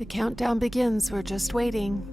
The countdown begins. We're just waiting.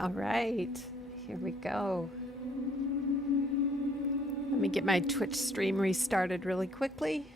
All right, here we go. Let me get my Twitch stream restarted really quickly.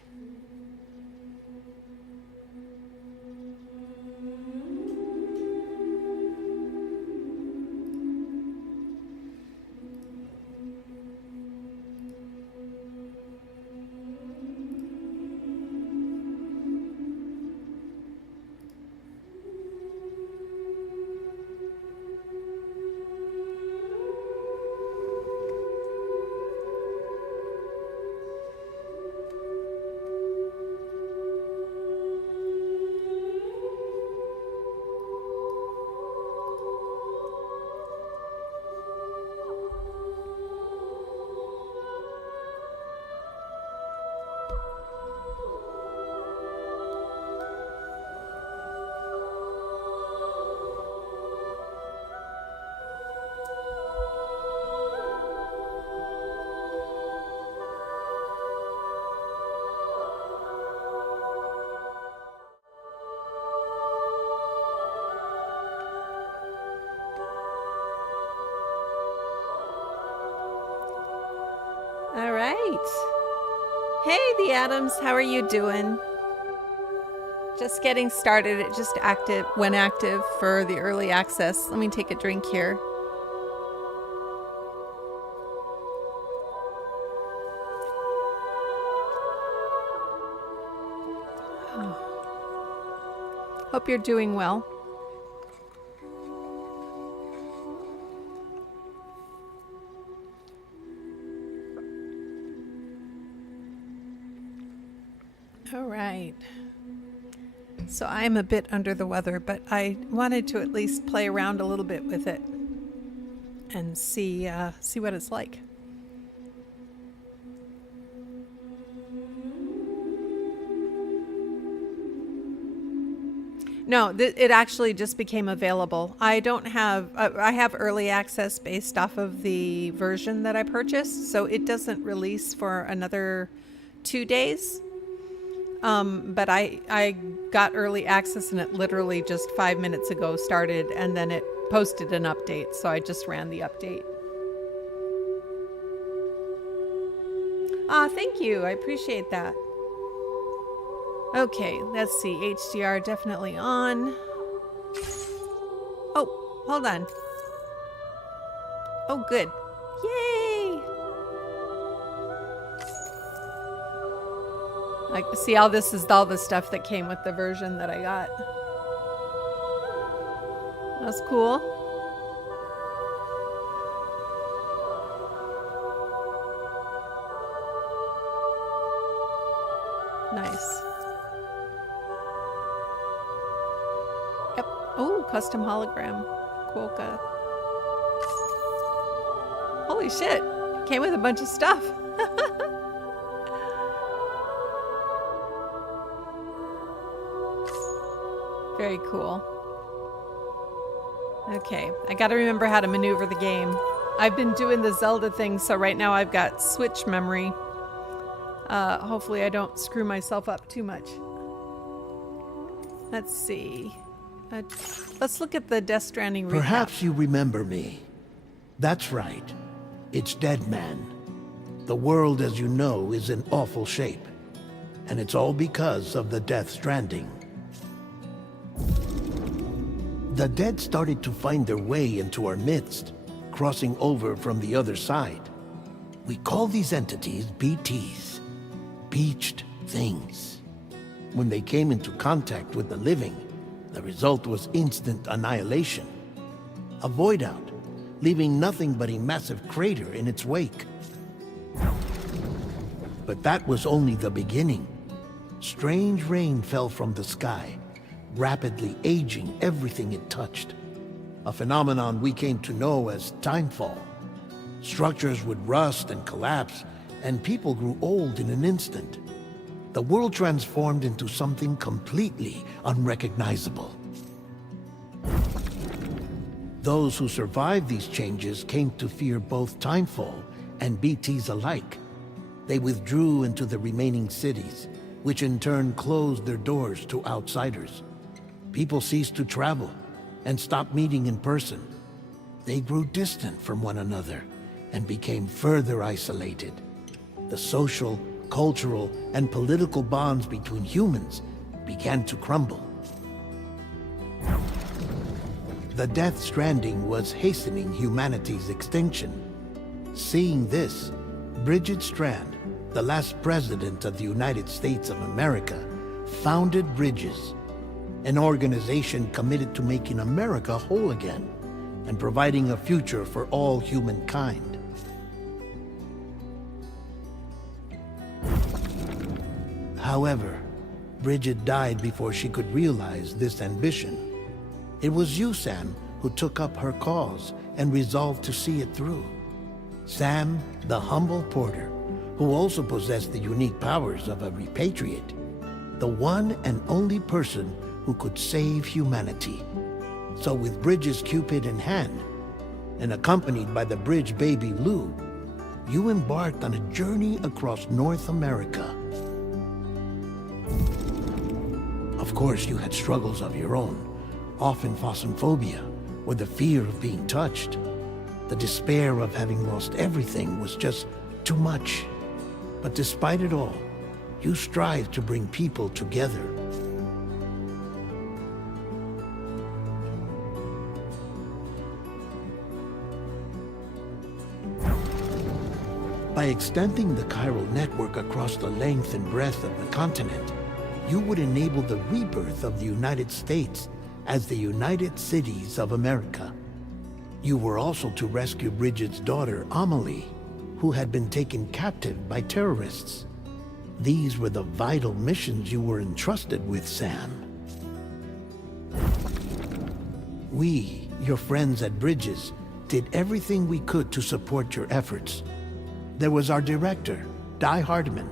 All right. Hey, the Adams, how are you doing? Just getting started. It just went active for the early access. Let me take a drink here. Hope you're doing well. All right. So I'm a bit under the weather, but I wanted to at least play around a little bit with it and see what it's like. No, it actually just became available. I have early access based off of the version that I purchased, so it doesn't release for another 2 days. But I got early access and it literally just 5 minutes ago started, and then it posted an update, so I just ran the update. Thank you. I appreciate that. Okay, let's see. HDR definitely on. Oh, hold on. Oh, good. Yay! Like, see, all this is all the stuff that came with the version that I got. That's cool. Nice. Yep. Oh, custom hologram. Quokka. Holy shit. Came with a bunch of stuff. Very cool. Okay, I gotta remember how to maneuver the game. I've been doing the Zelda thing, so right now I've got Switch memory. Hopefully I don't screw myself up too much. Let's see. Let's look at the Death Stranding recap. Perhaps you remember me. That's right. It's Dead Man. The world, as you know, is in awful shape. And it's all because of the Death Stranding. The dead started to find their way into our midst, crossing over from the other side. We call these entities BTs, Beached Things. When they came into contact with the living, the result was instant annihilation. A void out, leaving nothing but a massive crater in its wake. But that was only the beginning. Strange rain fell from the sky, rapidly aging everything it touched. A phenomenon we came to know as timefall. Structures would rust and collapse, and people grew old in an instant. The world transformed into something completely unrecognizable. Those who survived these changes came to fear both timefall and BTs alike. They withdrew into the remaining cities, which in turn closed their doors to outsiders. People ceased to travel and stopped meeting in person. They grew distant from one another and became further isolated. The social, cultural, and political bonds between humans began to crumble. The Death Stranding was hastening humanity's extinction. Seeing this, Bridget Strand, the last president of the United States of America, founded Bridges, an organization committed to making America whole again and providing a future for all humankind. However, Bridget died before she could realize this ambition. It was you, Sam, who took up her cause and resolved to see it through. Sam, the humble porter, who also possessed the unique powers of a repatriate, the one and only person who could save humanity. So with Bridges' Cupid in hand, and accompanied by the bridge baby Lou, you embarked on a journey across North America. Of course, you had struggles of your own, often phasmophobia, or the fear of being touched. The despair of having lost everything was just too much. But despite it all, you strive to bring people together. By extending the chiral network across the length and breadth of the continent, you would enable the rebirth of the United States as the United Cities of America. You were also to rescue Bridget's daughter, Amelie, who had been taken captive by terrorists. These were the vital missions you were entrusted with, Sam. We, your friends at Bridges, did everything we could to support your efforts. There was our director, Di Hardman,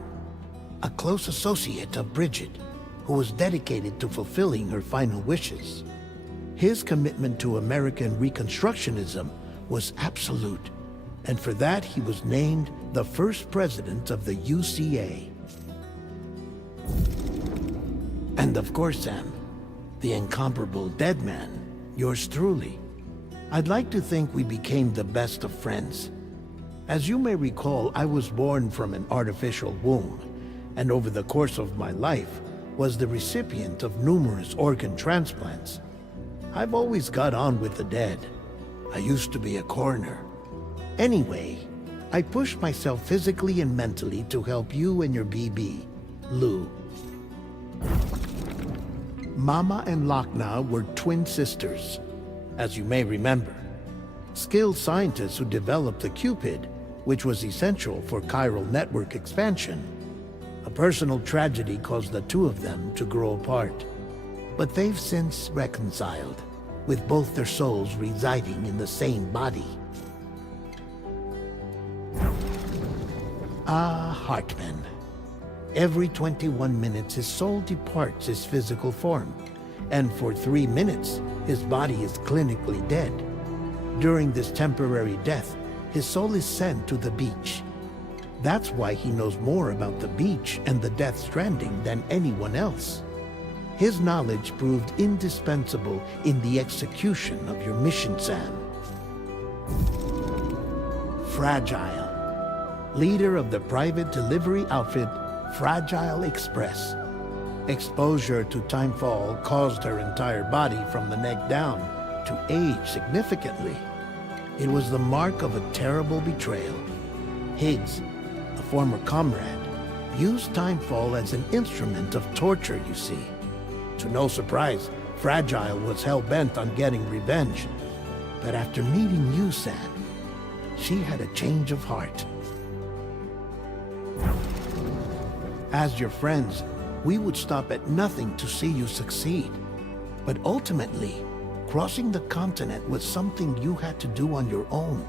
a close associate of Bridget, who was dedicated to fulfilling her final wishes. His commitment to American Reconstructionism was absolute, and for that he was named the first president of the UCA. And of course, Sam, the incomparable Dead Man, yours truly. I'd like to think we became the best of friends. As you may recall, I was born from an artificial womb, and over the course of my life was the recipient of numerous organ transplants. I've always got on with the dead. I used to be a coroner. Anyway, I pushed myself physically and mentally to help you and your BB, Lou. Mama and Lochna were twin sisters, as you may remember. Skilled scientists who developed the Cupid, which was essential for chiral network expansion. A personal tragedy caused the two of them to grow apart. But they've since reconciled, with both their souls residing in the same body. Ah, Hartman. Every 21 minutes his soul departs his physical form, and for 3 minutes his body is clinically dead. During this temporary death, his soul is sent to the beach. That's why he knows more about the beach and the Death Stranding than anyone else. His knowledge proved indispensable in the execution of your mission, Sam. Fragile, leader of the private delivery outfit Fragile Express. Exposure to timefall caused her entire body from the neck down to age significantly. It was the mark of a terrible betrayal. Higgs, a former comrade, used timefall as an instrument of torture, you see. To no surprise, Fragile was hell-bent on getting revenge. But after meeting you, Sam, she had a change of heart. As your friends, we would stop at nothing to see you succeed. But ultimately, crossing the continent was something you had to do on your own,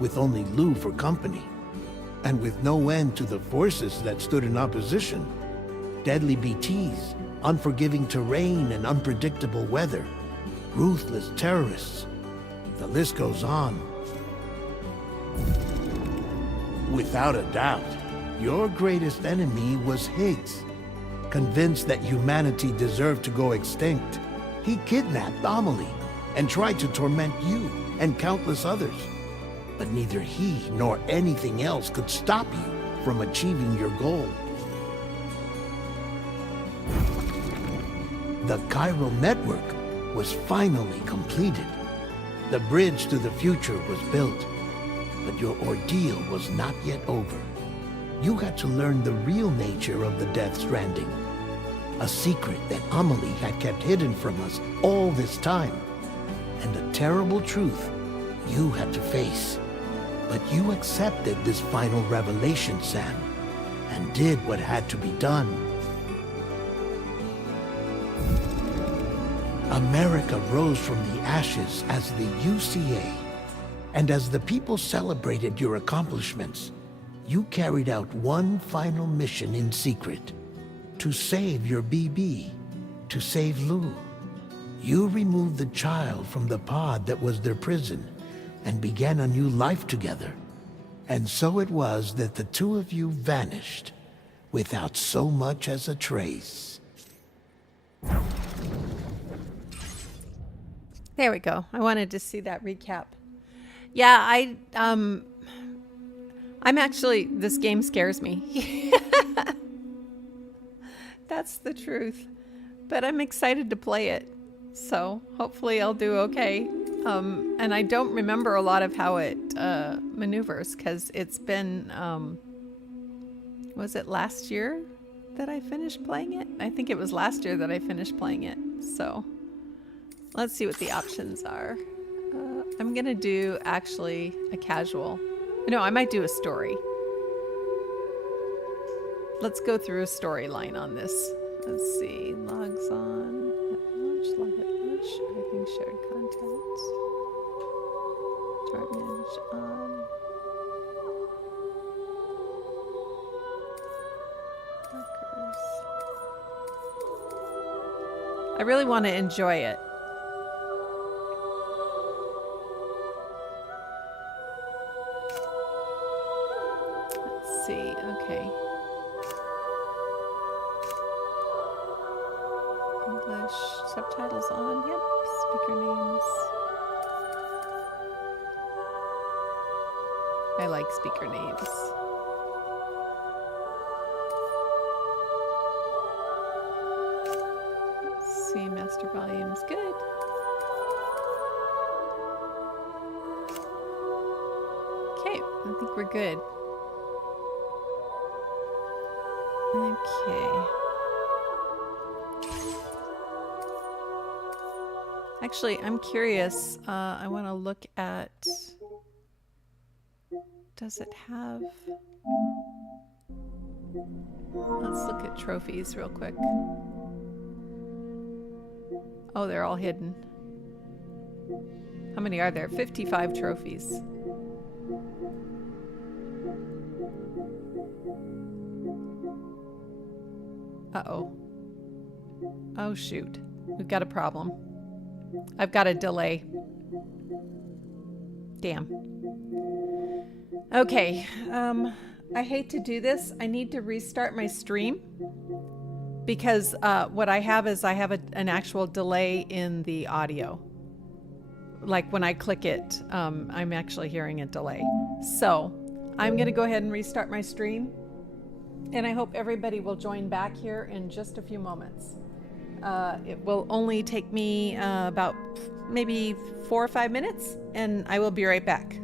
with only Lou for company, and with no end to the forces that stood in opposition. Deadly BTs, unforgiving terrain and unpredictable weather, ruthless terrorists. The list goes on. Without a doubt, your greatest enemy was Higgs. Convinced that humanity deserved to go extinct, he kidnapped Amelie and tried to torment you and countless others. But neither he nor anything else could stop you from achieving your goal. The chiral network was finally completed. The bridge to the future was built, but your ordeal was not yet over. You had to learn the real nature of the Death Stranding, a secret that Amelie had kept hidden from us all this time, and a terrible truth you had to face. But you accepted this final revelation, Sam, and did what had to be done. America rose from the ashes as the UCA, and as the people celebrated your accomplishments, you carried out one final mission in secret: to save your BB, to save Lou. You removed the child from the pod that was their prison and began a new life together. And so it was that the two of you vanished without so much as a trace. There we go. I wanted to see that recap. Yeah, I'm actually, this game scares me. That's the truth. But I'm excited to play it. So hopefully I'll do okay. And I don't remember a lot of how it maneuvers, because it's been, was it last year that I finished playing it? I think it was last year that I finished playing it. So let's see what the options are. I'm going to do actually a casual. No, I might do a story. Let's go through a storyline on this. Let's see. Logs on. At launch, log at launch. Hiding shared content. Start manage on. Markers. I really want to enjoy it. Let's see. Okay. English subtitles on. Yep. Speaker names. I like speaker names. Let's see, master volume's good. Okay, I think we're good. Okay. Actually, I'm curious. I want to look at... Does it have... Let's look at trophies real quick. Oh, they're all hidden. How many are there? 55 trophies. Uh-oh. Oh, shoot. We've got a problem. I've got a delay. Damn. Okay. I hate to do this. I need to restart my stream because what I have is I have an actual delay in the audio. Like when I click it, I'm actually hearing a delay. So I'm going to go ahead and restart my stream. And I hope everybody will join back here in just a few moments. It will only take me about maybe 4 or 5 minutes, and I will be right back.